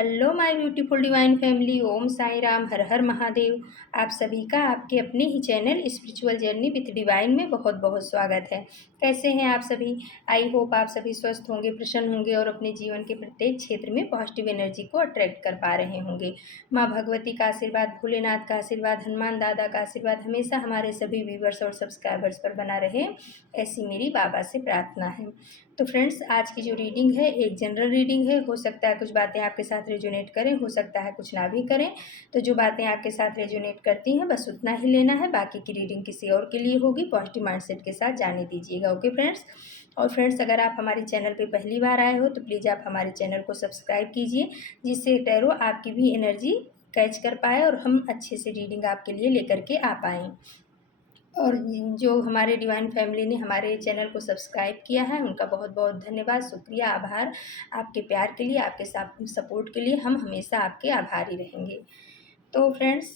Hello my beautiful divine family. Om Sai Ram, हर हर महादेव। आप सभी का आपके अपने ही channel spiritual journey with divine में बहुत बहुत स्वागत है। कैसे हैं आप सभी? आई होप आप सभी स्वस्थ होंगे, प्रसन्न होंगे और अपने जीवन के प्रत्येक क्षेत्र में पॉजिटिव एनर्जी को अट्रैक्ट कर पा रहे होंगे। माँ भगवती का आशीर्वाद, भोलेनाथ का आशीर्वाद, हनुमान दादा का आशीर्वाद हमेशा हमारे सभी व्यूवर्स और सब्सक्राइबर्स पर बना रहे, ऐसी मेरी बाबा से प्रार्थना है। तो फ्रेंड्स, आज की जो रीडिंग है एक जनरल रीडिंग है। हो सकता है कुछ बातें आपके साथ रेजोनेट करें, हो सकता है कुछ ना भी करें। तो जो बातें आपके साथ रेजोनेट करती हैं बस उतना ही लेना है, बाकी की रीडिंग किसी और के लिए होगी। पॉजिटिव माइंडसेट के साथ जाने दीजिएगा। Okay friends. और फ्रेंड्स, अगर आप हमारे चैनल पे पहली बार आए हो तो प्लीज़ आप हमारे चैनल को सब्सक्राइब कीजिए, जिससे टैरो आपकी भी एनर्जी कैच कर पाए और हम अच्छे से रीडिंग आपके लिए लेकर के आ पाएँ। और जो हमारे डिवाइन फैमिली ने हमारे चैनल को सब्सक्राइब किया है उनका बहुत बहुत धन्यवाद, शुक्रिया, आभार। आपके प्यार के लिए, आपके सपोर्ट के लिए हम हमेशा आपके आभारी रहेंगे। तो फ्रेंड्स,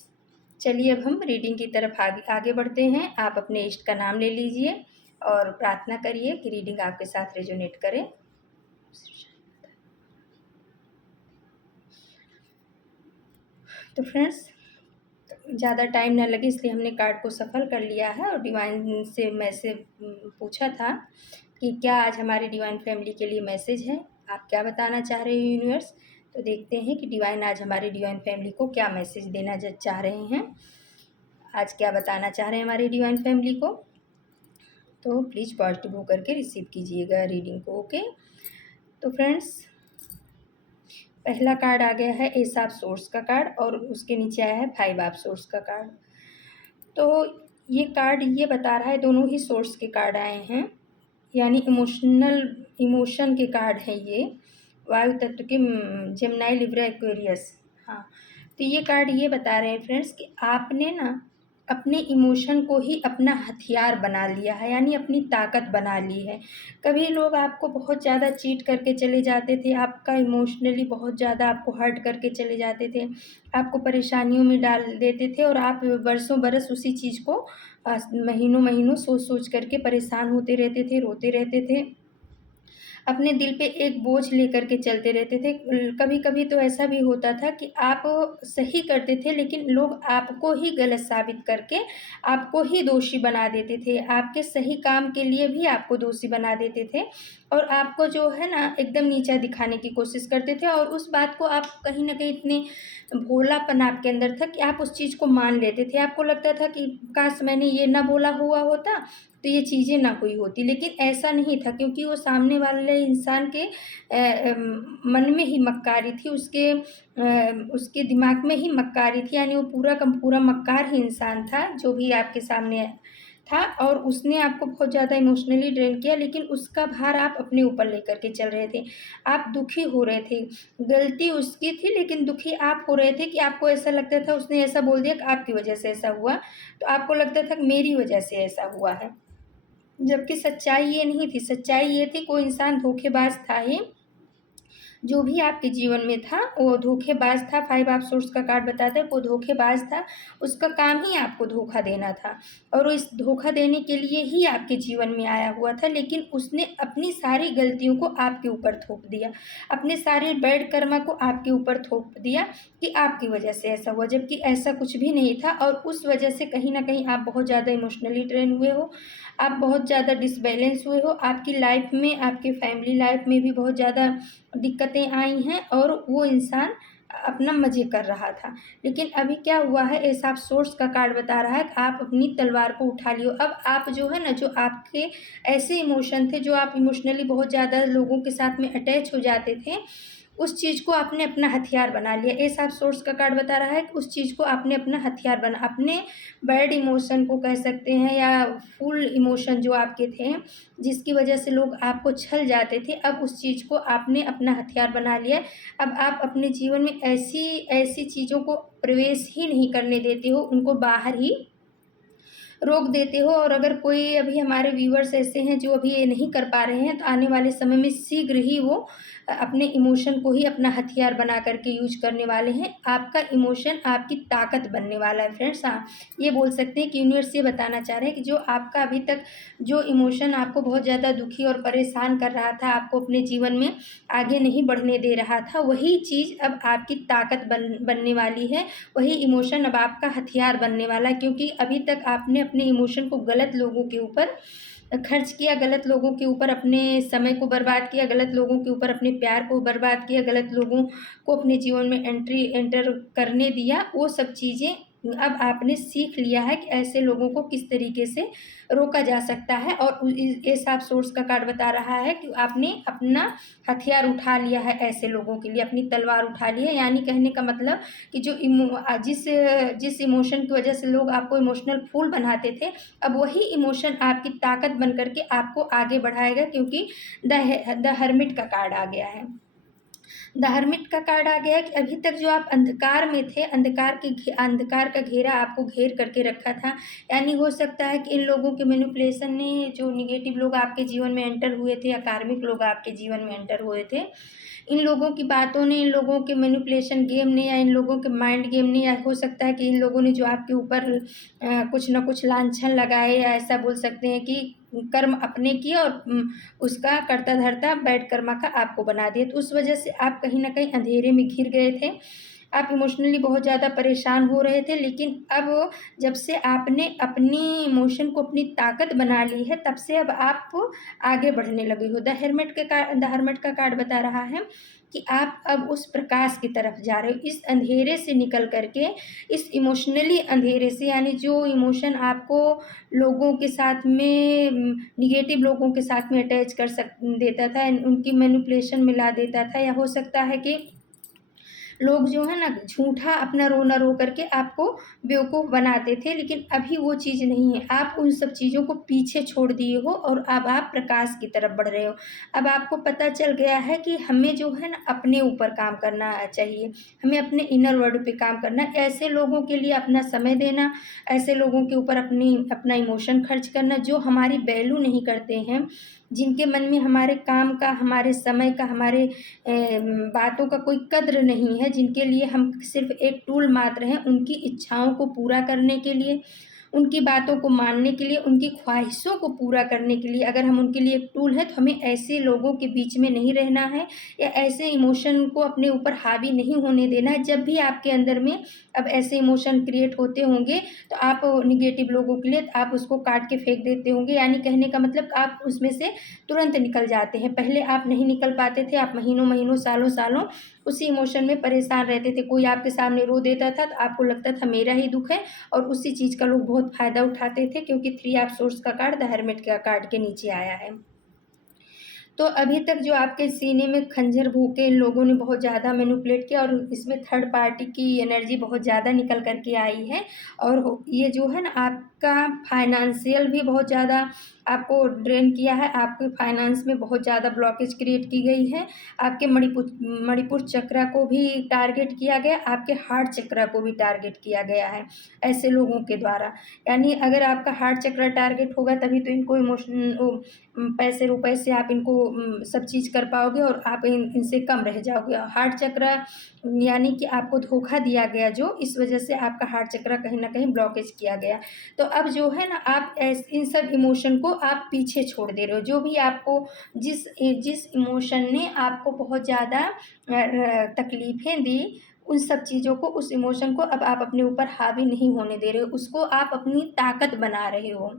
चलिए अब हम रीडिंग की तरफ आगे बढ़ते हैं। आप अपने इष्ट का नाम ले लीजिए और प्रार्थना करिए कि रीडिंग आपके साथ रेजोनेट करे। तो फ्रेंड्स, ज़्यादा टाइम ना लगे इसलिए हमने कार्ड को सफल कर लिया है और डिवाइन से मैसेज पूछा था कि क्या आज हमारी डिवाइन फैमिली के लिए मैसेज है, आप क्या बताना चाह रहे हो यूनिवर्स। तो देखते हैं कि डिवाइन आज हमारी डिवाइन फैमिली को क्या मैसेज देना चाह रहे हैं, आज क्या बताना चाह रहे हैं हमारी डिवाइन फैमिली को। तो प्लीज़ पॉजिटिव होकर के रिसीव कीजिएगा रीडिंग को। ओके। तो फ्रेंड्स, पहला कार्ड आ गया है एस ऑफ सोर्स का कार्ड और उसके नीचे आया है 5 ऑफ सोर्स का कार्ड। तो ये कार्ड ये बता रहा है, दोनों ही सोर्स के कार्ड आए हैं, यानी इमोशन के कार्ड हैं ये, वायु तत्व के, जेमिनी, लिब्रा, एक्वेरियस। हाँ, तो ये कार्ड ये बता रहे हैं फ्रेंड्स कि आपने ना अपने इमोशन को ही अपना हथियार बना लिया है, यानी अपनी ताकत बना ली है। कभी लोग आपको बहुत ज़्यादा चीट करके चले जाते थे, आपका इमोशनली बहुत ज़्यादा आपको हर्ट करके चले जाते थे, आपको परेशानियों में डाल देते थे और आप बरसों बरस उसी चीज़ को महीनों महीनों सोच सोच करके परेशान होते रहते थे, रोते रहते थे, अपने दिल पे एक बोझ लेकर के चलते रहते थे। कभी कभी तो ऐसा भी होता था कि आप सही करते थे लेकिन लोग आपको ही गलत साबित करके आपको ही दोषी बना देते थे, आपके सही काम के लिए भी आपको दोषी बना देते थे और आपको जो है ना एकदम नीचा दिखाने की कोशिश करते थे। और उस बात को आप कहीं ना कहीं इतने भोलापन आपके अंदर था कि आप उस चीज़ को मान लेते थे। आपको लगता था कि काश मैंने ये ना बोला हुआ होता तो ये चीज़ें ना हुई होती, लेकिन ऐसा नहीं था, क्योंकि वो सामने वाले इंसान के मन में ही मक्कारी थी, उसके दिमाग में ही मक्कारी थी, यानी वो पूरा का पूरा मक्कार ही इंसान था जो भी आपके सामने था। और उसने आपको बहुत ज़्यादा इमोशनली ड्रेन किया, लेकिन उसका भार आप अपने ऊपर लेकर के चल रहे थे। आप दुखी हो रहे थे, गलती उसकी थी लेकिन दुखी आप हो रहे थे कि आपको ऐसा लगता था उसने ऐसा बोल दिया कि आपकी वजह से ऐसा हुआ, तो आपको लगता था कि मेरी वजह से ऐसा हुआ है। जबकि सच्चाई ये नहीं थी, सच्चाई ये थी कोई इंसान धोखेबाज था ही, जो भी आपके जीवन में था वो धोखेबाज था। 5 ऑफ सोर्स का कार्ड बताता है वो धोखेबाज था, उसका काम ही आपको धोखा देना था और वो इस धोखा देने के लिए ही आपके जीवन में आया हुआ था। लेकिन उसने अपनी सारी गलतियों को आपके ऊपर थोप दिया, अपने सारे बैड कर्मा को आपके ऊपर थोप दिया कि आपकी वजह से ऐसा हुआ, जबकि ऐसा कुछ भी नहीं था। और उस वजह से कहीं ना कहीं आप बहुत ज़्यादा इमोशनली ड्रेन हुए हो, आप बहुत ज़्यादा डिसबैलेंस हुए हो, आपकी लाइफ में, आपके फैमिली लाइफ में भी बहुत ज़्यादा दिक्कतें आई हैं और वो इंसान अपना मज़े कर रहा था। लेकिन अभी क्या हुआ है, एस ऑफ सोर्स का कार्ड बता रहा है कि आप अपनी तलवार को उठा लियो। अब आप जो है ना, जो आपके ऐसे इमोशन थे, जो आप इमोशनली बहुत ज़्यादा लोगों के साथ में अटैच हो जाते थे, उस चीज़ को आपने अपना हथियार बना लिया। एस ऑफ सोर्स का कार्ड बता रहा है कि उस चीज़ को आपने अपना हथियार बना, अपने बैड इमोशन को कह सकते हैं या फुल इमोशन जो आपके थे, जिसकी वजह से लोग आपको छल जाते थे, अब उस चीज़ को आपने अपना हथियार बना लिया। अब आप अपने जीवन में ऐसी ऐसी चीज़ों को प्रवेश ही नहीं करने देते हो, उनको बाहर ही रोक देते हो। और अगर कोई अभी हमारे व्यूअर्स ऐसे हैं जो अभी ये नहीं कर पा रहे हैं, तो आने वाले समय में शीघ्र ही वो अपने इमोशन को ही अपना हथियार बना करके यूज करने वाले हैं। आपका इमोशन आपकी ताकत बनने वाला है फ्रेंड्स। हाँ, ये बोल सकते हैं कि यूनिवर्स ये बताना चाह रहे हैं कि जो आपका अभी तक जो इमोशन आपको बहुत ज़्यादा दुखी और परेशान कर रहा था, आपको अपने जीवन में आगे नहीं बढ़ने दे रहा था, वही चीज़ अब आपकी ताकत बनने वाली है। वही इमोशन अब आपका हथियार बनने वाला है, क्योंकि अभी तक आपने अपने इमोशन को गलत लोगों के ऊपर खर्च किया, गलत लोगों के ऊपर अपने समय को बर्बाद किया, गलत लोगों के ऊपर अपने प्यार को बर्बाद किया, गलत लोगों को अपने जीवन में एंटर करने दिया। वो सब चीज़ें अब आपने सीख लिया है कि ऐसे लोगों को किस तरीके से रोका जा सकता है। और ये साफ सोर्स का कार्ड बता रहा है कि आपने अपना हथियार उठा लिया है ऐसे लोगों के लिए, अपनी तलवार उठा ली है। यानी कहने का मतलब कि जो जिस इमोशन की वजह से लोग आपको इमोशनल फूल बनाते थे, अब वही इमोशन आपकी ताकत बन करके आपको आगे बढ़ाएगा, क्योंकि द हर्मिट का कार्ड आ गया है। द हर्मिट का कार्ड आ गया कि अभी तक जो आप अंधकार में थे, अंधकार का घेरा आपको घेर करके रखा था। यानी हो सकता है कि इन लोगों के मैनिपुलेशन ने, जो निगेटिव लोग आपके जीवन में एंटर हुए थे या कार्मिक लोग आपके जीवन में एंटर हुए थे, इन लोगों की बातों ने, इन लोगों के मैनिपुलेशन गेम ने, या इन लोगों के माइंड गेम ने, या हो सकता है कि इन लोगों ने जो आपके ऊपर कुछ न कुछ लांछन लगाए, या ऐसा बोल सकते हैं कि कर्म अपने किए और उसका करता धरता बैड कर्मा का आपको बना दिया। तो उस वजह से आप कहीं न कहीं अंधेरे में घिर गए थे। आप इमोशनली बहुत ज़्यादा परेशान हो रहे थे, लेकिन अब जब से आपने अपनी इमोशन को अपनी ताकत बना ली है, तब से अब आप आगे बढ़ने लगे हो। द हर्मिट का कार्ड बता रहा है कि आप अब उस प्रकाश की तरफ जा रहे हो, इस अंधेरे से निकल करके, इस इमोशनली अंधेरे से, यानी जो इमोशन आपको लोगों के साथ में निगेटिव लोगों के साथ में अटैच कर देता था, उनकी मैनिपुलेशन में ला देता था, या हो सकता है कि लोग जो है ना झूठा अपना रोना रो करके आपको बेवकूफ़ बनाते थे, लेकिन अभी वो चीज़ नहीं है। आप उन सब चीज़ों को पीछे छोड़ दिए हो और अब आप प्रकाश की तरफ बढ़ रहे हो। अब आपको पता चल गया है कि हमें जो है ना अपने ऊपर काम करना चाहिए, हमें अपने इनर वर्ल्ड पे काम करना, ऐसे लोगों के लिए अपना समय देना, ऐसे लोगों के ऊपर अपना इमोशन खर्च करना जो हमारी वैल्यू नहीं करते हैं, जिनके मन में हमारे काम का, हमारे समय का, हमारे बातों का कोई कद्र नहीं है, जिनके लिए हम सिर्फ़ एक टूल मात्र हैं उनकी इच्छाओं को पूरा करने के लिए, उनकी बातों को मानने के लिए, उनकी ख्वाहिशों को पूरा करने के लिए। अगर हम उनके लिए एक टूल हैं, तो हमें ऐसे लोगों के बीच में नहीं रहना है, या ऐसे इमोशन को अपने ऊपर हावी नहीं होने देना है। जब भी आपके अंदर में अब ऐसे इमोशन क्रिएट होते होंगे, तो आप निगेटिव लोगों के लिए आप उसको काट के फेंक देते होंगे। यानी कहने का मतलब आप उसमें से तुरंत निकल जाते हैं। पहले आप नहीं निकल पाते थे, आप महीनों-महीनों, सालों-सालों उसी इमोशन में परेशान रहते थे। कोई आपके सामने रो देता था, तो आपको लगता था मेरा ही दुःख है, और उसी चीज़ का लोग बहुत फ़ायदा उठाते थे, क्योंकि 3 ऑफ सोर्स का कार्ड द हर्मिट का कार्ड के नीचे आया है। तो अभी तक जो आपके सीने में खंजर भोंके इन लोगों ने बहुत ज़्यादा मैनिपुलेट किया, और इसमें थर्ड पार्टी की एनर्जी बहुत ज़्यादा निकल कर के आई है। और ये जो है ना आपका फाइनेंशियल भी बहुत ज़्यादा आपको ड्रेन किया है, आपके फाइनेंस में बहुत ज़्यादा ब्लॉकेज क्रिएट की गई है। आपके मणिपुर चक्र को भी टारगेट किया गया, आपके हार्ट चक्र को भी टारगेट किया गया है ऐसे लोगों के द्वारा। यानी अगर आपका हार्ट चक्र टारगेट होगा, तभी तो इनको पैसे रुपए से आप इनको सब चीज़ कर पाओगे, और आप इनसे कम रह जाओगे। हार्ट चक्र यानी कि आपको धोखा दिया गया, जो इस वजह से आपका हार्ट चक्र कहीं न कहीं ब्लॉकेज किया गया। तो अब जो है ना आप इन सब इमोशन को आप पीछे छोड़ दे रहे हो। जो भी आपको जिस इमोशन ने आपको बहुत ज़्यादा तकलीफ़ें दी, उन सब चीज़ों को, उस इमोशन को अब आप अपने ऊपर हावी नहीं होने दे रहे हो, उसको आप अपनी ताकत बना रहे हो।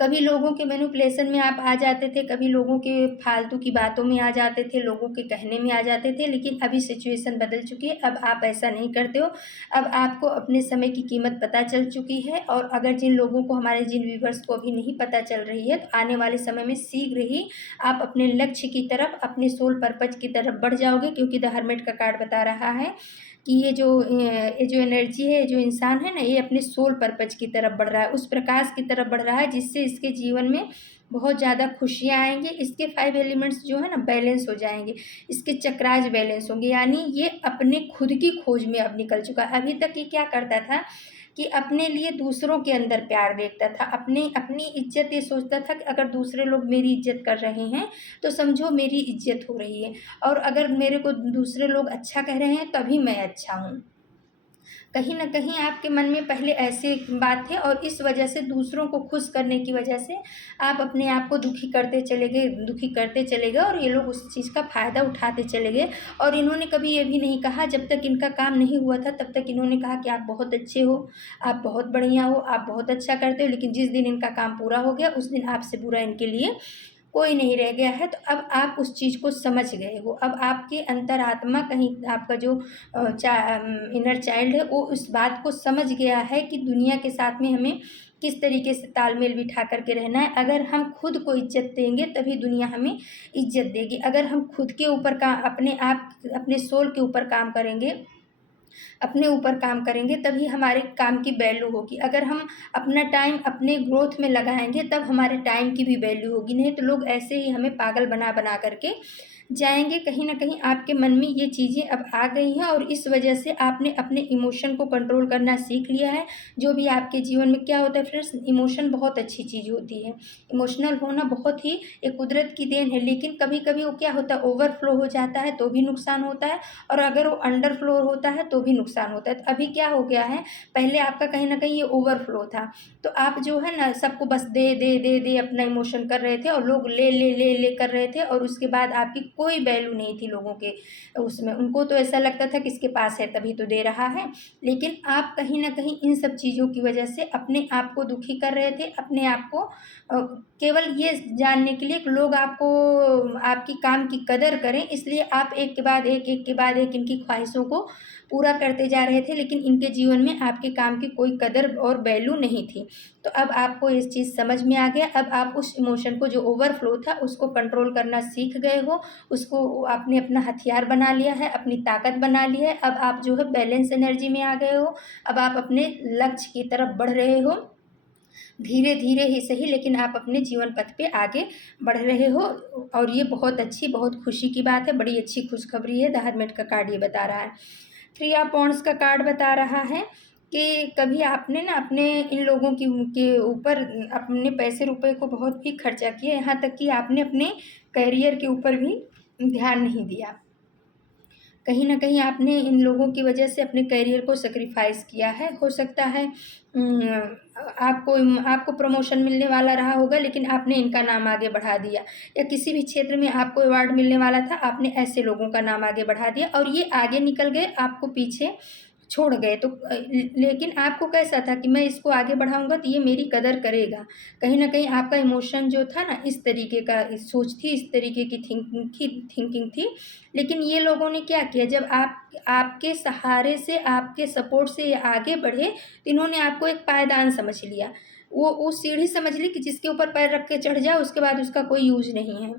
कभी लोगों के मैनिपुलेशन में आप आ जाते थे, कभी लोगों के फालतू की बातों में आ जाते थे, लोगों के कहने में आ जाते थे, लेकिन अभी सिचुएशन बदल चुकी है। अब आप ऐसा नहीं करते हो। अब आपको अपने समय की कीमत पता चल चुकी है, और अगर जिन लोगों को, हमारे जिन व्यूअर्स को अभी नहीं पता चल रही है, तो आने वाले समय में शीघ्र ही आप अपने लक्ष्य की तरफ, अपने सोल पर्पज़ की तरफ बढ़ जाओगे, क्योंकि द हर्मिट का कार्ड बता रहा है कि ये जो एनर्जी है, जो इंसान है ना, ये अपने सोल पर्पज़ की तरफ बढ़ रहा है, उस प्रकाश की तरफ बढ़ रहा है, जिससे इसके जीवन में बहुत ज़्यादा खुशियाँ आएँगी। इसके 5 एलिमेंट्स जो है ना बैलेंस हो जाएँगे, इसके चक्रास बैलेंस होंगे, यानी ये अपने खुद की खोज में अब निकल चुका है। अभी तक ये क्या करता था कि अपने लिए दूसरों के अंदर प्यार देखता था, अपनी अपनी इज्जत ये सोचता था कि अगर दूसरे लोग मेरी इज्जत कर रहे हैं तो समझो मेरी इज्जत हो रही है, और अगर मेरे को दूसरे लोग अच्छा कह रहे हैं तभी मैं अच्छा हूँ। कहीं न कहीं आपके मन में पहले ऐसी बात थी, और इस वजह से दूसरों को खुश करने की वजह से आप अपने आप को दुखी करते चले गए, और ये लोग उस चीज़ का फ़ायदा उठाते चले गए। और इन्होंने कभी ये भी नहीं कहा, जब तक इनका काम नहीं हुआ था तब तक इन्होंने कहा कि आप बहुत अच्छे हो, आप बहुत बढ़िया हो, आप बहुत अच्छा करते हो, लेकिन जिस दिन इनका काम पूरा हो गया उस दिन आपसे बुरा इनके लिए कोई नहीं रह गया है। तो अब आप उस चीज़ को समझ गए हो, अब आपकी अंतरात्मा, कहीं आपका जो इनर चाइल्ड है वो उस बात को समझ गया है कि दुनिया के साथ में हमें किस तरीके से तालमेल बिठा करके रहना है। अगर हम खुद को इज्जत देंगे तभी दुनिया हमें इज्जत देगी। अगर हम खुद के ऊपर का अपने सोल के ऊपर काम करेंगे, अपने ऊपर काम करेंगे, तभी हमारे काम की वैल्यू होगी। अगर हम अपना टाइम अपने ग्रोथ में लगाएंगे तब हमारे टाइम की भी वैल्यू होगी, नहीं तो लोग ऐसे ही हमें पागल बना बना करके जाएंगे। कहीं ना कहीं आपके मन में ये चीज़ें अब आ गई हैं, और इस वजह से आपने अपने इमोशन को कंट्रोल करना सीख लिया है। जो भी आपके जीवन में क्या होता है फ्रेंड्स, इमोशन बहुत अच्छी चीज़ होती है, इमोशनल होना बहुत ही एक कुदरत की देन है। लेकिन कभी कभी वो क्या होता है, ओवरफ्लो हो जाता है तो भी नुकसान होता है, और अगर वो अंडर फ्लो होता है तो भी नुकसान होता है। तो अभी क्या हो गया है, पहले आपका कहीं ना कहीं ये ओवरफ्लो था, तो आप जो है ना सबको बस दे दे दे दे अपना इमोशन कर रहे थे, और लोग ले ले ले ले कर रहे थे, और उसके बाद आपकी कोई वैल्यू नहीं थी लोगों के उसमें। उनको तो ऐसा लगता था कि इसके पास है तभी तो दे रहा है। लेकिन आप कहीं ना कहीं इन सब चीज़ों की वजह से अपने आप को दुखी कर रहे थे, अपने आप को केवल ये जानने के लिए कि लोग आपको आपकी काम की कदर करें, इसलिए आप एक के बाद एक इनकी ख्वाहिशों को पूरा करते जा रहे थे। लेकिन इनके जीवन में आपके काम की कोई कदर और वैल्यू नहीं थी। तो अब आपको इस चीज़ समझ में आ गया, अब आप उस इमोशन को जो ओवरफ्लो था उसको कंट्रोल करना सीख गए हो, उसको आपने अपना हथियार बना लिया है, अपनी ताकत बना ली है। अब आप जो है बैलेंस एनर्जी में आ गए हो, अब आप अपने लक्ष्य की तरफ बढ़ रहे हो, धीरे धीरे ही सही, लेकिन आप अपने जीवन पथ पे आगे बढ़ रहे हो। और ये बहुत अच्छी, बहुत खुशी की बात है, बड़ी अच्छी खुशखबरी है। द हर्मिट का कार्ड ये बता रहा है। थ्री ऑफ वांड्स का कार्ड बता रहा है कि कभी आपने ना अपने इन लोगों की के ऊपर अपने पैसे रुपए को बहुत भी खर्चा किया, यहाँ तक कि आपने अपने करियर के ऊपर भी ध्यान नहीं दिया। कहीं न कहीं आपने इन लोगों की वजह से अपने करियर को सैक्रिफाइस किया है। हो सकता है आपको आपको प्रमोशन मिलने वाला रहा होगा, लेकिन आपने इनका नाम आगे बढ़ा दिया, या किसी भी क्षेत्र में आपको अवार्ड मिलने वाला था, आपने ऐसे लोगों का नाम आगे बढ़ा दिया, और ये आगे निकल गए, आपको पीछे छोड़ गए। तो लेकिन आपको कैसा था कि मैं इसको आगे बढ़ाऊँगा तो ये मेरी कदर करेगा। कहीं न कहीं आपका इमोशन जो था ना, इस तरीके का सोच थी, इस तरीके की थिंकिंग थी। लेकिन ये लोगों ने क्या किया, जब आपके सहारे से, आपके सपोर्ट से ये आगे बढ़े, तो इन्होंने आपको एक पायदान समझ लिया। वो सीढ़ी समझ ली कि जिसके ऊपर पैर रख के चढ़ जाओ उसके बाद उसका कोई यूज़ नहीं है।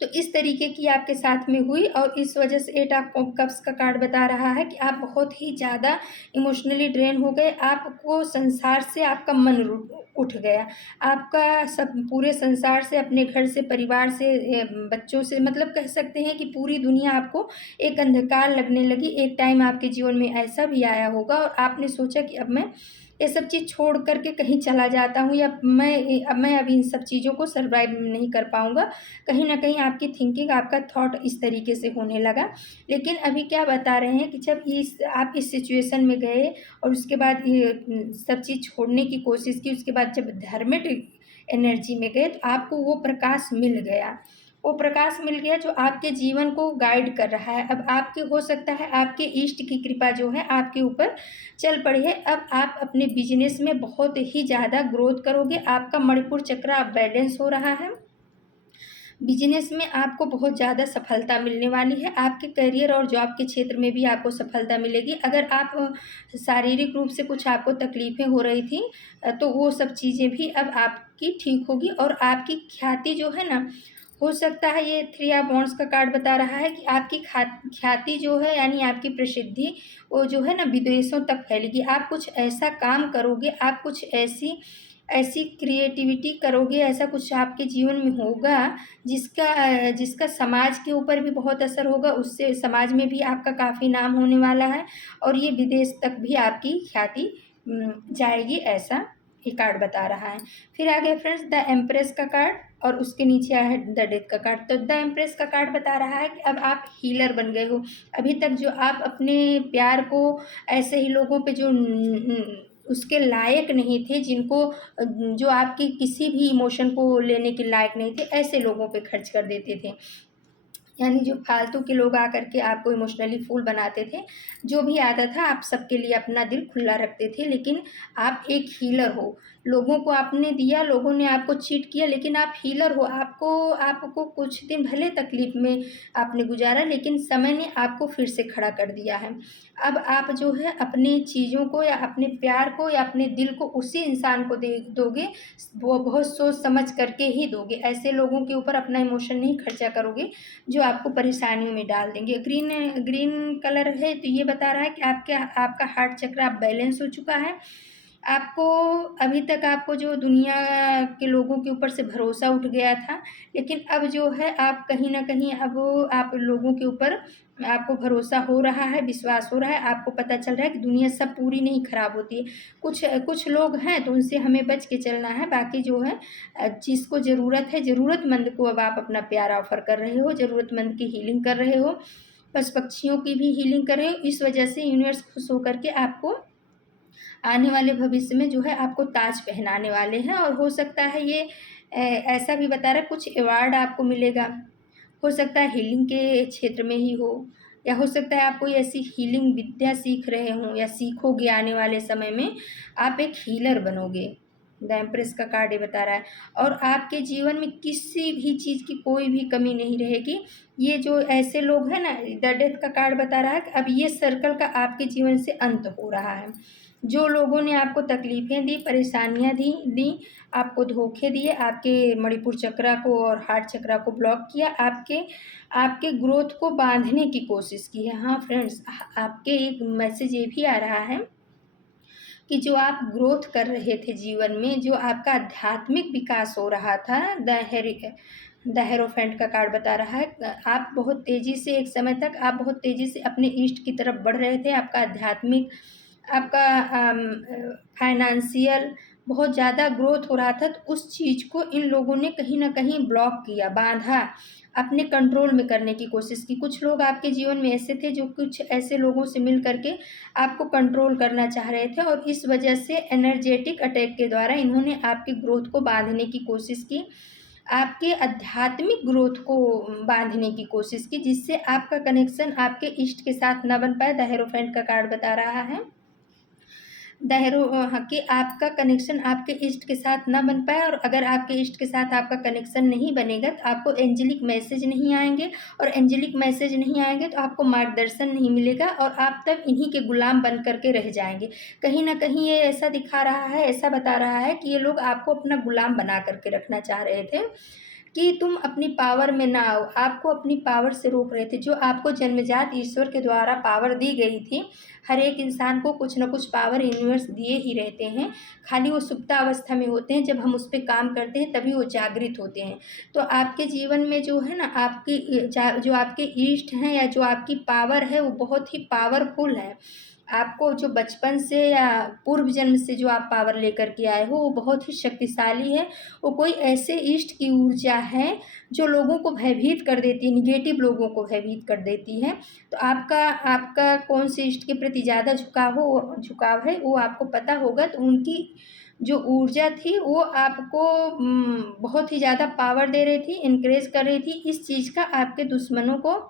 तो इस तरीके की आपके साथ में हुई, और इस वजह से एट ऑफ कप्स का कार्ड बता रहा है कि आप बहुत ही ज़्यादा इमोशनली ड्रेन हो गए। आपको संसार से आपका मन उठ गया, आपका सब पूरे संसार से, अपने घर से, परिवार से, बच्चों से, मतलब कह सकते हैं कि पूरी दुनिया आपको एक अंधकार लगने लगी। एक टाइम आपके जीवन में ऐसा भी आया होगा और आपने सोचा कि अब मैं ये सब चीज़ छोड़ कर के कहीं चला जाता हूँ, या मैं अब इन सब चीज़ों को सर्वाइव नहीं कर पाऊँगा। कहीं न कहीं आपकी थिंकिंग, आपका थॉट इस तरीके से होने लगा। लेकिन अभी क्या बता रहे हैं कि जब आप इस सिचुएशन में गए और उसके बाद ये सब चीज़ छोड़ने की कोशिश की, उसके बाद जब धर्मिक एनर्जी में गए तो आपको वो प्रकाश मिल गया। वो प्रकाश मिल गया जो आपके जीवन को गाइड कर रहा है। अब आपके हो सकता है आपके इष्ट की कृपा जो है आपके ऊपर चल पड़ी है। अब आप अपने बिज़नेस में बहुत ही ज़्यादा ग्रोथ करोगे। आपका मणिपुर चक्र अब बैलेंस हो रहा है। बिजनेस में आपको बहुत ज़्यादा सफलता मिलने वाली है। आपके करियर और जॉब के क्षेत्र में भी आपको सफलता मिलेगी। अगर आप शारीरिक रूप से कुछ आपको तकलीफ़ें हो रही थी, तो वो सब चीज़ें भी अब आपकी ठीक होगी, और आपकी ख्याति जो है ना, हो सकता है ये थ्री ऑफ वांड्स का कार्ड बता रहा है कि आपकी ख्याति जो है, यानी आपकी प्रसिद्धि, वो जो है ना विदेशों तक फैलेगी। आप कुछ ऐसा काम करोगे, आप कुछ ऐसी ऐसी क्रिएटिविटी करोगे, ऐसा कुछ आपके जीवन में होगा जिसका समाज के ऊपर भी बहुत असर होगा। उससे समाज में भी आपका काफ़ी नाम होने वाला है, और ये विदेश तक भी आपकी ख्याति जाएगी, ऐसा ये कार्ड बता रहा है। फिर आ गया फ्रेंड्स द एम्प्रेस का कार्ड और उसके नीचे आया है द डेथ का कार्ड। तो द एम्प्रेस का कार्ड बता रहा है कि अब आप हीलर बन गए हो। अभी तक जो आप अपने प्यार को ऐसे ही लोगों पे जो उसके लायक नहीं थे, जिनको जो आपकी किसी भी इमोशन को लेने के लायक नहीं थे, ऐसे लोगों पे खर्च कर देते थे। यानी जो फालतू के लोग आकर के आपको इमोशनली फूल बनाते थे। जो भी आता था आप सबके लिए अपना दिल खुला रखते थे, लेकिन आप एक हीलर हो। लोगों को आपने दिया, लोगों ने आपको चीट किया, लेकिन आप हीलर हो। आपको कुछ दिन भले तकलीफ में आपने गुजारा, लेकिन समय ने आपको फिर से खड़ा कर दिया है। अब आप जो है अपनी चीज़ों को या अपने प्यार को या अपने दिल को उसी इंसान को दे दोगे, वो बहुत सोच समझ करके ही दोगे। ऐसे लोगों के ऊपर अपना इमोशन नहीं खर्चा करोगे जो आपको परेशानियों में डाल देंगे। ग्रीन ग्रीन कलर है तो ये बता रहा है कि आपका हार्ट चक्र आप बैलेंस हो चुका है। आपको अभी तक आपको जो दुनिया के लोगों के ऊपर से भरोसा उठ गया था, लेकिन अब जो है आप कहीं न कहीं अब आप लोगों के ऊपर आपको भरोसा हो रहा है, विश्वास हो रहा है। आपको पता चल रहा है कि दुनिया सब पूरी नहीं खराब होती है। कुछ लोग हैं तो उनसे हमें बच के चलना है। बाकी जो है जिसको ज़रूरत है, ज़रूरतमंद को अब आप अपना प्यार ऑफ़र कर रहे हो, ज़रूरतमंद की हीलिंग कर रहे हो, पशु पक्षियों की भी हीलिंग कर रहे हो। इस वजह से यूनिवर्स खुश होकर के आपको आने वाले भविष्य में जो है आपको ताज पहनाने वाले हैं। और हो सकता है ये ऐसा भी बता रहा है कुछ अवार्ड आपको मिलेगा। हो सकता है हीलिंग के क्षेत्र में ही हो, या हो सकता है आप कोई ऐसी हीलिंग विद्या सीख रहे हों या सीखोगे आने वाले समय में, आप एक हीलर बनोगे। द एम्प्रेस का कार्ड ये बता रहा है। और आपके जीवन में किसी भी चीज़ की कोई भी कमी नहीं रहेगी। ये जो ऐसे लोग हैं ना, द डेथ का कार्ड बता रहा है कि अब ये सर्कल का आपके जीवन से अंत हो रहा है। जो लोगों ने आपको तकलीफ़ें दी, परेशानियाँ दी, आपको धोखे दिए, आपके मणिपुर चक्रा को और हार्ट चक्रा को ब्लॉक किया, आपके ग्रोथ को बांधने की कोशिश की है। हाँ फ्रेंड्स, आपके एक मैसेज ये भी आ रहा है कि जो आप ग्रोथ कर रहे थे जीवन में, जो आपका आध्यात्मिक विकास हो रहा था, द हेरोफेंट का कार्ड बता रहा है, आप बहुत तेज़ी से एक समय तक आप बहुत तेज़ी से अपने ईष्ट की तरफ बढ़ रहे थे। आपका आध्यात्मिक, आपका फाइनेंशियल बहुत ज़्यादा ग्रोथ हो रहा था, तो उस चीज़ को इन लोगों ने कहीं न कहीं ब्लॉक किया, बाँधा, अपने कंट्रोल में करने की कोशिश की। कुछ लोग आपके जीवन में ऐसे थे जो कुछ ऐसे लोगों से मिल कर के आपको कंट्रोल करना चाह रहे थे, और इस वजह से एनर्जेटिक अटैक के द्वारा इन्होंने आपकी ग्रोथ को बाँधने की कोशिश की, आपके आध्यात्मिक ग्रोथ को बाँधने की कोशिश की, जिससे आपका कनेक्शन आपके इष्ट के साथ ना बन पाए। द हेरोफेंट का कार्ड बता रहा है हाँ, कि आपका कनेक्शन आपके इष्ट के साथ ना बन पाए। और अगर आपके इष्ट के साथ आपका कनेक्शन नहीं बनेगा तो आपको एंजेलिक मैसेज नहीं आएंगे, और एंजेलिक मैसेज नहीं आएंगे तो आपको मार्गदर्शन नहीं मिलेगा, और आप तब इन्हीं के गुलाम बन करके रह जाएंगे। कहीं ना कहीं ये ऐसा दिखा रहा है, ऐसा बता रहा है कि ये लोग आपको अपना गुलाम बना करके रखना चाह रहे थे कि तुम अपनी पावर में ना आओ, आपको अपनी पावर से रोक रहे थे। जो आपको जन्मजात ईश्वर के द्वारा पावर दी गई थी, हर एक इंसान को कुछ न कुछ पावर यूनिवर्स दिए ही रहते हैं, खाली वो सुप्तावस्था में होते हैं। जब हम उस पर काम करते हैं तभी वो जागृत होते हैं। तो आपके जीवन में जो है ना, जो आपके ईष्ट हैं या जो आपकी पावर है, वो बहुत ही पावरफुल है। आपको जो बचपन से या पूर्व जन्म से जो आप पावर लेकर के आए हो, वो बहुत ही शक्तिशाली है। वो कोई ऐसे इष्ट की ऊर्जा है जो लोगों को भयभीत कर देती है, निगेटिव लोगों को भयभीत कर देती है। तो आपका आपका कौन से इष्ट के प्रति ज़्यादा झुकाव है वो आपको पता होगा। तो उनकी जो ऊर्जा थी वो आपको बहुत ही ज़्यादा पावर दे रही थी, इनकरेज कर रही थी। इस चीज़ का आपके दुश्मनों को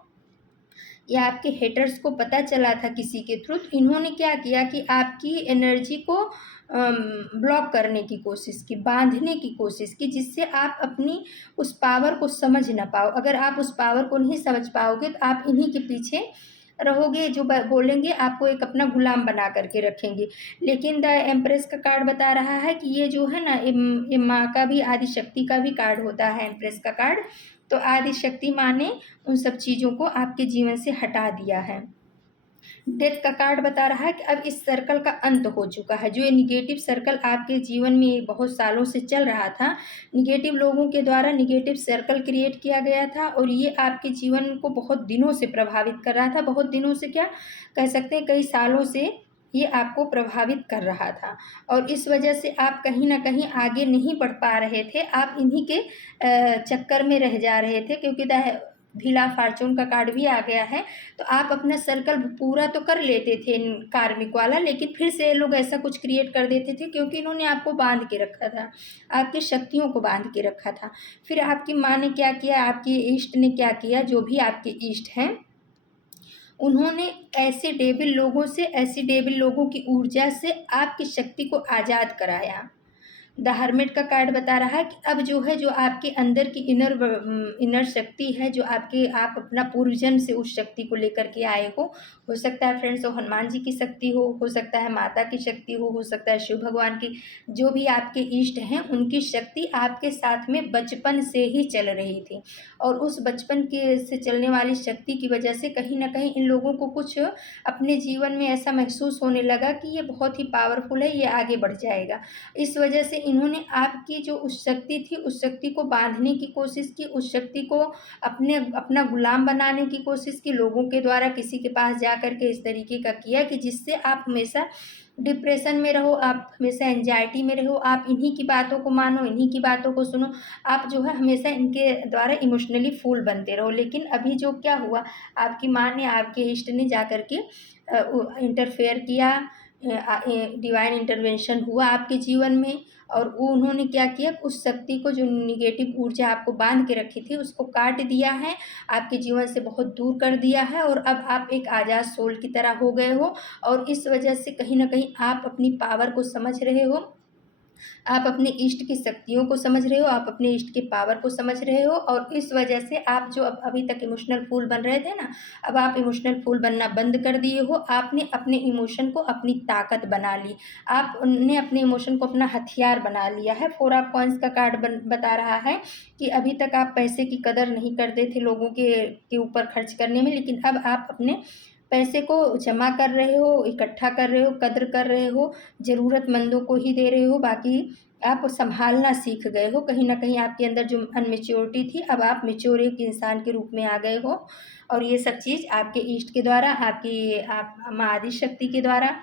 या आपके हेटर्स को पता चला था किसी के थ्रू, तो इन्होंने क्या किया कि आपकी एनर्जी को ब्लॉक करने की कोशिश की, बांधने की कोशिश की, जिससे आप अपनी उस पावर को समझ ना पाओ। अगर आप उस पावर को नहीं समझ पाओगे तो आप इन्हीं के पीछे रहोगे, जो बोलेंगे आपको एक अपना गुलाम बना करके रखेंगे। लेकिन द एम्प्रेस का कार्ड बता रहा है कि ये जो है ना, ये माँ का भी, आदि शक्ति का भी कार्ड होता है एम्प्रेस का कार्ड। तो आदि शक्ति माँ ने उन सब चीज़ों को आपके जीवन से हटा दिया है। डेथ का कार्ड बता रहा है कि अब इस सर्कल का अंत हो चुका है। जो ये निगेटिव सर्कल आपके जीवन में बहुत सालों से चल रहा था, निगेटिव लोगों के द्वारा निगेटिव सर्कल क्रिएट किया गया था, और ये आपके जीवन को बहुत दिनों से प्रभावित कर रहा था। बहुत दिनों से क्या कह सकते हैं, कई सालों से ये आपको प्रभावित कर रहा था और इस वजह से आप कहीं न कहीं आगे नहीं बढ़ पा रहे थे। आप इन्हीं के चक्कर में रह जा रहे थे, क्योंकि द व्हील ऑफ फॉर्च्यून का कार्ड भी आ गया है। तो आप अपना सर्कल पूरा तो कर लेते थे कार्मिक वाला, लेकिन फिर से ये लोग ऐसा कुछ क्रिएट कर देते थे, क्योंकि इन्होंने आपको बांध के रखा था, आपकी शक्तियों को बांध के रखा था। फिर आपकी माँ ने क्या किया, आपके इष्ट ने क्या किया, जो भी आपके इष्ट हैं, उन्होंने ऐसे डेविल लोगों की ऊर्जा से आपकी शक्ति को आज़ाद कराया। द हर्मिट का कार्ड बता रहा है कि अब जो है, जो आपके अंदर की इनर शक्ति है, जो आप अपना पूर्व जन्म से उस शक्ति को लेकर के आए हो सकता है फ्रेंड्स वो हनुमान जी की शक्ति हो सकता है माता की शक्ति हो सकता है शिव भगवान की, जो भी आपके इष्ट हैं उनकी शक्ति आपके साथ में बचपन से ही चल रही थी। और उस बचपन के से चलने वाली शक्ति की वजह से कहीं ना कहीं इन लोगों को कुछ अपने जीवन में ऐसा महसूस होने लगा कि ये बहुत ही पावरफुल है, ये आगे बढ़ जाएगा। इस वजह से इन्होंने आपकी जो उस शक्ति थी, उस शक्ति को बांधने की कोशिश की, उस शक्ति को अपना गुलाम बनाने की कोशिश की, लोगों के द्वारा किसी के पास जा कर के इस तरीके का किया कि जिससे आप हमेशा डिप्रेशन में रहो, आप हमेशा एंजाइटी में रहो, आप इन्हीं की बातों को मानो, इन्हीं की बातों को सुनो, आप जो है हमेशा इनके द्वारा इमोशनली फूल बनते रहो। लेकिन अभी जो क्या हुआ, आपकी माँ ने, आपके इष्ट ने जा कर के इंटरफेयर किया, डिवाइन इंटरवेंशन हुआ आपके जीवन में, और वो उन्होंने क्या किया, उस शक्ति को, जो निगेटिव ऊर्जा आपको बांध के रखी थी, उसको काट दिया है, आपके जीवन से बहुत दूर कर दिया है, और अब आप एक आज़ाद सोल की तरह हो गए हो। और इस वजह से कहीं ना कहीं आप अपनी पावर को समझ रहे हो, आप अपने इष्ट की शक्तियों को समझ रहे हो, आप अपने इष्ट की पावर को समझ रहे हो, और इस वजह से आप जो अभी तक इमोशनल फूल बन रहे थे ना, अब आप इमोशनल फूल बनना बंद कर दिए हो। आपने अपने इमोशन को अपनी ताकत बना ली, आपने अपने इमोशन को अपना हथियार बना लिया है। 4 ऑफ कॉइंस का कार्ड बता रहा है कि अभी तक आप पैसे की कदर नहीं करते थे लोगों के ऊपर खर्च करने में, लेकिन अब आप अपने पैसे को जमा कर रहे हो, इकट्ठा कर रहे हो, कद्र कर रहे हो, ज़रूरतमंदों को ही दे रहे हो, बाकी आप संभालना सीख गए हो। कहीं न कहीं आपके अंदर जो अनमैच्योरिटी थी, अब आप मैच्योर एक इंसान के रूप में आ गए हो, और ये सब चीज़ आपके इष्ट के द्वारा, आप माँ आदिशक्ति के द्वारा,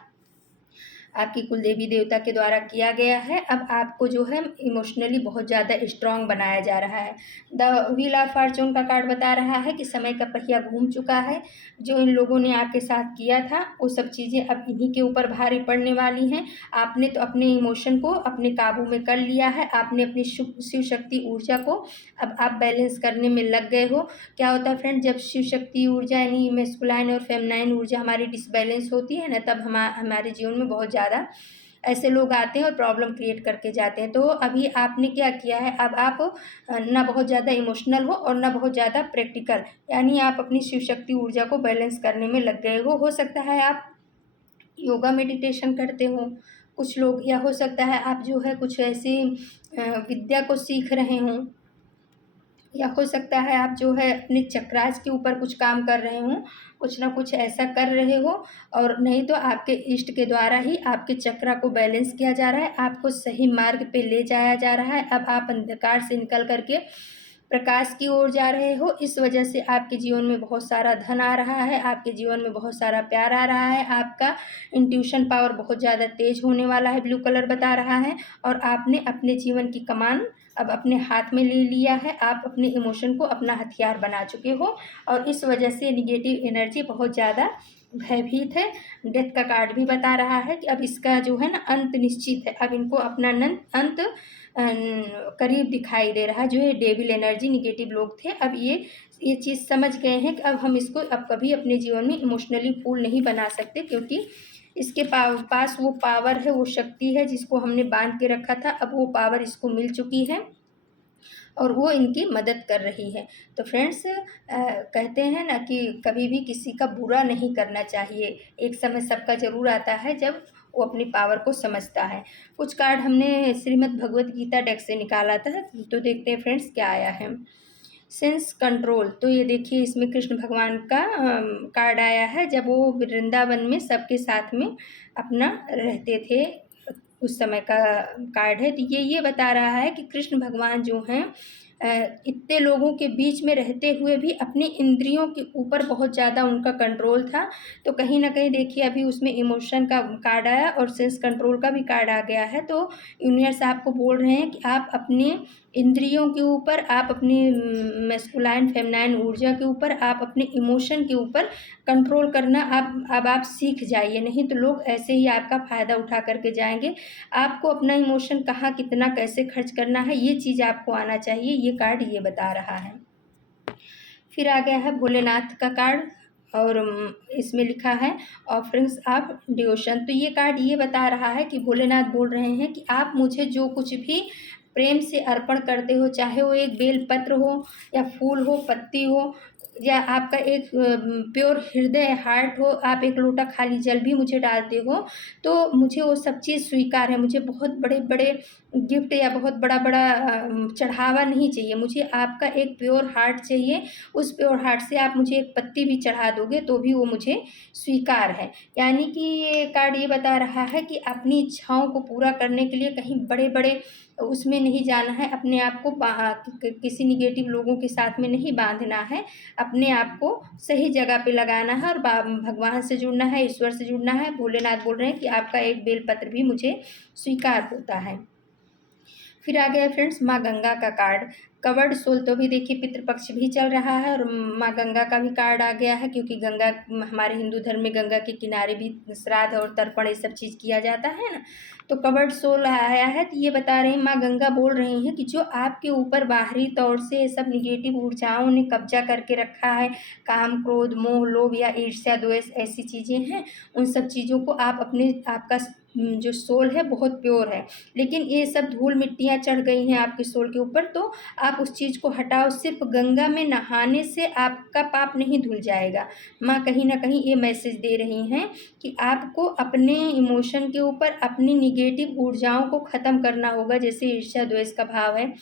आपकी कुल देवी देवता के द्वारा किया गया है। अब आपको जो है इमोशनली बहुत ज़्यादा स्ट्रॉन्ग बनाया जा रहा है। द व्हील ऑफ फॉर्च्यून का कार्ड बता रहा है कि समय का पहिया घूम चुका है। जो इन लोगों ने आपके साथ किया था, वो सब चीज़ें अब इन्हीं के ऊपर भारी पड़ने वाली हैं। आपने तो अपने इमोशन को अपने काबू में कर लिया है, आपने अपनी शिव शक्ति ऊर्जा को अब आप बैलेंस करने में लग गए हो। क्या होता है फ्रेंड, जब शिव शक्ति ऊर्जा यानी मैस्कुलाइन और फेमिनाइन ऊर्जा हमारी डिसबैलेंस होती है ना, तब हमारे जीवन में बहुत ज़्यादा ऐसे लोग आते हैं और प्रॉब्लम क्रिएट करके जाते हैं। तो अभी आपने क्या किया है, अब आप ना बहुत ज़्यादा इमोशनल हो और ना बहुत ज़्यादा प्रैक्टिकल, यानी आप अपनी शिव शक्ति ऊर्जा को बैलेंस करने में लग गए हो। हो सकता है आप योगा मेडिटेशन करते हो कुछ लोग, या हो सकता है आप जो है कुछ ऐसी विद्या को सीख रहे हों, या हो सकता है आप जो है अपने चक्रास के ऊपर कुछ काम कर रहे हों, कुछ ना कुछ ऐसा कर रहे हो, और नहीं तो आपके इष्ट के द्वारा ही आपके चक्रा को बैलेंस किया जा रहा है, आपको सही मार्ग पे ले जाया जा रहा है। अब आप अंधकार से निकल करके प्रकाश की ओर जा रहे हो। इस वजह से आपके जीवन में बहुत सारा धन आ रहा है, आपके जीवन में बहुत सारा प्यार आ रहा है, आपका इंट्यूशन पावर बहुत ज़्यादा तेज होने वाला है, ब्लू कलर बता रहा है। और आपने अपने जीवन की कमान अब अपने हाथ में ले लिया है, आप अपने इमोशन को अपना हथियार बना चुके हो, और इस वजह से निगेटिव एनर्जी बहुत ज़्यादा भयभीत है। डेथ का कार्ड भी बता रहा है कि अब इसका जो है ना अंत निश्चित है, अब इनको अपना अंत करीब दिखाई दे रहा है। जो ये डेविल एनर्जी निगेटिव लोग थे, अब ये चीज़ समझ गए हैं कि अब हम इसको अब कभी अपने जीवन में इमोशनली फूल नहीं बना सकते, क्योंकि इसके पास वो पावर है, वो शक्ति है जिसको हमने बांध के रखा था, अब वो पावर इसको मिल चुकी है और वो इनकी मदद कर रही है। तो फ्रेंड्स, कहते हैं ना कि कभी भी किसी का बुरा नहीं करना चाहिए, एक समय सबका ज़रूर आता है जब वो अपनी पावर को समझता है। कुछ कार्ड हमने श्रीमद् भगवत गीता डेक से निकाला था, तो देखते हैं फ्रेंड्स क्या आया है। सेंस कंट्रोल, तो ये देखिए इसमें कृष्ण भगवान का कार्ड आया है, जब वो वृंदावन में सबके साथ में अपना रहते थे, उस समय का कार्ड है। तो ये बता रहा है कि कृष्ण भगवान जो हैं इतने लोगों के बीच में रहते हुए भी अपनी इंद्रियों के ऊपर बहुत ज़्यादा उनका कंट्रोल था। तो कहीं न कहीं देखिए अभी उसमें इमोशन का कार्ड आया और सेंस कंट्रोल का भी कार्ड आ गया है। तो यूनिवर्स आपको बोल रहे हैं कि आप अपने इंद्रियों के ऊपर, आप अपनी मैस्कुलाइन फेमिनाइन ऊर्जा के ऊपर, आप अपने इमोशन के ऊपर कंट्रोल करना अब आप सीख जाइए, नहीं तो लोग ऐसे ही आपका फ़ायदा उठा करके जाएँगे। आपको अपना इमोशन कहाँ, कितना, कैसे खर्च करना है, ये चीज़ आपको आना चाहिए, ये कार्ड ये बता रहा है। फिर आ गया है भोलेनाथ का कार्ड और इसमें लिखा है ऑफरिंग्स ऑफ डिवोशन। तो ये कार्ड ये बता रहा है कि भोलेनाथ बोल रहे हैं कि आप मुझे जो कुछ भी प्रेम से अर्पण करते हो, चाहे वो एक बेल पत्र हो या फूल हो, पत्ती हो, या आपका एक प्योर हृदय हार्ट हो, आप एक लोटा खाली जल भी मुझे डालते हो, तो मुझे वो सब चीज़ स्वीकार है। मुझे बहुत बड़े-बड़े गिफ्ट या बहुत बड़ा-बड़ा चढ़ावा नहीं चाहिए, मुझे आपका एक प्योर हार्ट चाहिए। उस प्योर हार्ट से आप मुझे एक पत्ती भी चढ़ा दोगे तो भी वो मुझे स्वीकार है। यानी कि ये कार्ड ये बता रहा है कि अपनी इच्छाओं को पूरा करने के लिए कहीं बड़े-बड़े उसमें नहीं जाना है, अपने आप को किसी नेगेटिव लोगों के साथ में नहीं बाँधना है, अपने आप को सही जगह पे लगाना है और भगवान से जुड़ना है, ईश्वर से जुड़ना है। भोलेनाथ बोल रहे हैं कि आपका एक बेलपत्र भी मुझे स्वीकार होता है। फिर आ गया फ्रेंड्स माँ गंगा का कार्ड, कवर्ड सोल। तो भी देखिए पितृपक्ष भी चल रहा है और माँ गंगा का भी कार्ड आ गया है, क्योंकि गंगा हमारे हिंदू धर्म में गंगा के किनारे भी श्राद्ध और तर्पण ये सब चीज़ किया जाता है ना। तो कवर्ड सोल आया है, तो ये बता रहे हैं माँ गंगा बोल रही हैं कि जो आपके ऊपर बाहरी तौर से सब निगेटिव ऊर्जाओं ने कब्जा करके रखा है, काम, क्रोध, मोह, लोभ या ईर्ष्या, द्वेष ऐसी चीज़ें हैं, उन सब चीज़ों को आप अपने आपका जो सोल है बहुत प्योर है, लेकिन ये सब धूल मिट्टियाँ चढ़ गई हैं आपके सोल के ऊपर, तो आप उस चीज़ को हटाओ। सिर्फ गंगा में नहाने से आपका पाप नहीं धुल जाएगा। माँ कहीं न कहीं ये मैसेज दे रही हैं कि आपको अपने इमोशन के ऊपर अपनी निगेटिव ऊर्जाओं को ख़त्म करना होगा। जैसे ईर्ष्या, द्वेष का भाव है,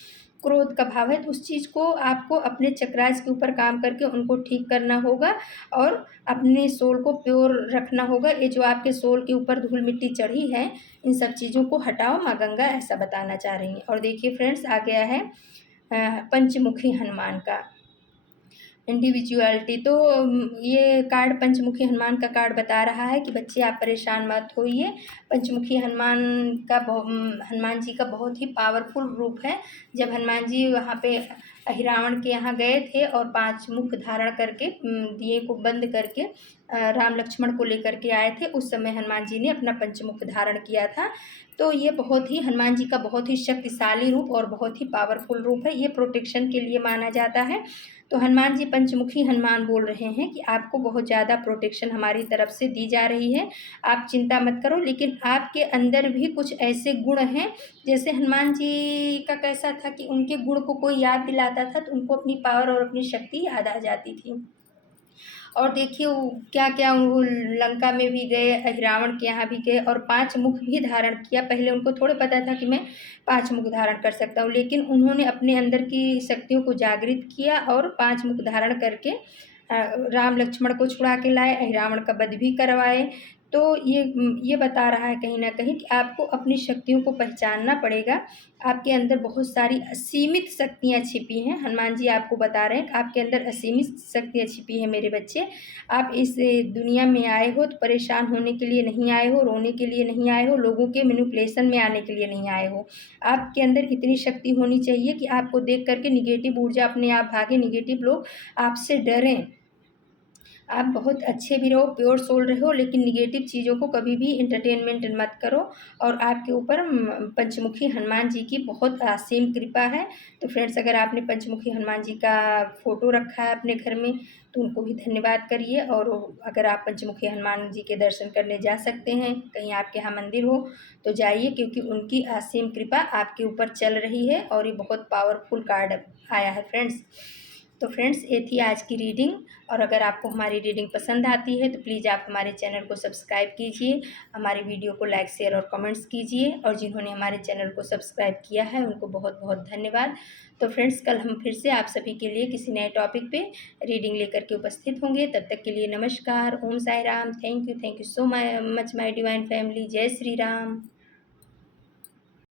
क्रोध का भाव है, तो उस चीज़ को आपको अपने चक्रास के ऊपर काम करके उनको ठीक करना होगा और अपने सोल को प्योर रखना होगा। ये जो आपके सोल के ऊपर धूल मिट्टी चढ़ी है, इन सब चीज़ों को हटाओ, माँ गंगा ऐसा बताना चाह रही हैं। और देखिए फ्रेंड्स आ गया है पंचमुखी हनुमान का इंडिविजुअलिटी। तो ये कार्ड पंचमुखी हनुमान का कार्ड बता रहा है कि बच्चे आप परेशान मत होइए। पंचमुखी हनुमान जी का बहुत ही पावरफुल रूप है। जब हनुमान जी वहाँ पे रावण के यहाँ गए थे और 5 मुख धारण करके दिए को बंद करके राम लक्ष्मण को लेकर के आए थे, उस समय हनुमान जी ने अपना पंचमुख धारण किया था। तो ये बहुत ही हनुमान जी का बहुत ही शक्तिशाली रूप और बहुत ही पावरफुल रूप है। ये प्रोटेक्शन के लिए माना जाता है। तो हनुमान जी पंचमुखी हनुमान बोल रहे हैं कि आपको बहुत ज़्यादा प्रोटेक्शन हमारी तरफ से दी जा रही है, आप चिंता मत करो। लेकिन आपके अंदर भी कुछ ऐसे गुण हैं, जैसे हनुमान जी का कैसा था कि उनके गुण को कोई याद दिलाता था तो उनको अपनी पावर और अपनी शक्ति याद आ जाती थी। और देखिए वो क्या-क्या वो लंका में भी गए, रावण के यहाँ भी गए और 5 मुख भी धारण किया। पहले उनको थोड़े पता था कि मैं 5 मुख धारण कर सकता हूँ, लेकिन उन्होंने अपने अंदर की शक्तियों को जागृत किया और 5 मुख धारण करके राम लक्ष्मण को छुड़ा के लाए, रावण का वध भी करवाए। तो ये बता रहा है कहीं न कहीं कि आपको अपनी शक्तियों को पहचानना पड़ेगा। आपके अंदर बहुत सारी असीमित शक्तियाँ छिपी हैं। हनुमान जी आपको बता रहे हैं कि आपके अंदर असीमित शक्तियाँ छिपी हैं मेरे बच्चे। आप इस दुनिया में आए हो तो परेशान होने के लिए नहीं आए हो, रोने के लिए नहीं आए हो, लोगों के मैनिपुलेशन में आने के लिए नहीं आए हो। आपके अंदर इतनी शक्ति होनी चाहिए कि आपको देख कर के नेगेटिव ऊर्जा अपने आप भागे, नेगेटिव लोग आपसे डरें। आप बहुत अच्छे भी रहो, प्योर सोल रहो, लेकिन नेगेटिव चीज़ों को कभी भी एंटरटेनमेंट मत करो। और आपके ऊपर पंचमुखी हनुमान जी की बहुत असीम कृपा है। तो फ्रेंड्स अगर आपने पंचमुखी हनुमान जी का फ़ोटो रखा है अपने घर में तो उनको भी धन्यवाद करिए। और अगर आप पंचमुखी हनुमान जी के दर्शन करने जा सकते हैं, कहीं आपके यहाँ मंदिर हो तो जाइए, क्योंकि उनकी असीम कृपा आपके ऊपर चल रही है और ये बहुत पावरफुल कार्ड आया है फ्रेंड्स। तो फ्रेंड्स ये थी आज की रीडिंग। और अगर आपको हमारी रीडिंग पसंद आती है तो प्लीज़ आप हमारे चैनल को सब्सक्राइब कीजिए, हमारे वीडियो को लाइक, शेयर और कमेंट्स कीजिए। और जिन्होंने हमारे चैनल को सब्सक्राइब किया है उनको बहुत बहुत धन्यवाद। तो फ्रेंड्स कल हम फिर से आप सभी के लिए किसी नए टॉपिक पे रीडिंग लेकर के उपस्थित होंगे। तब तक के लिए नमस्कार, Om Sai Ram, thank you so much my divine family. जय श्री राम।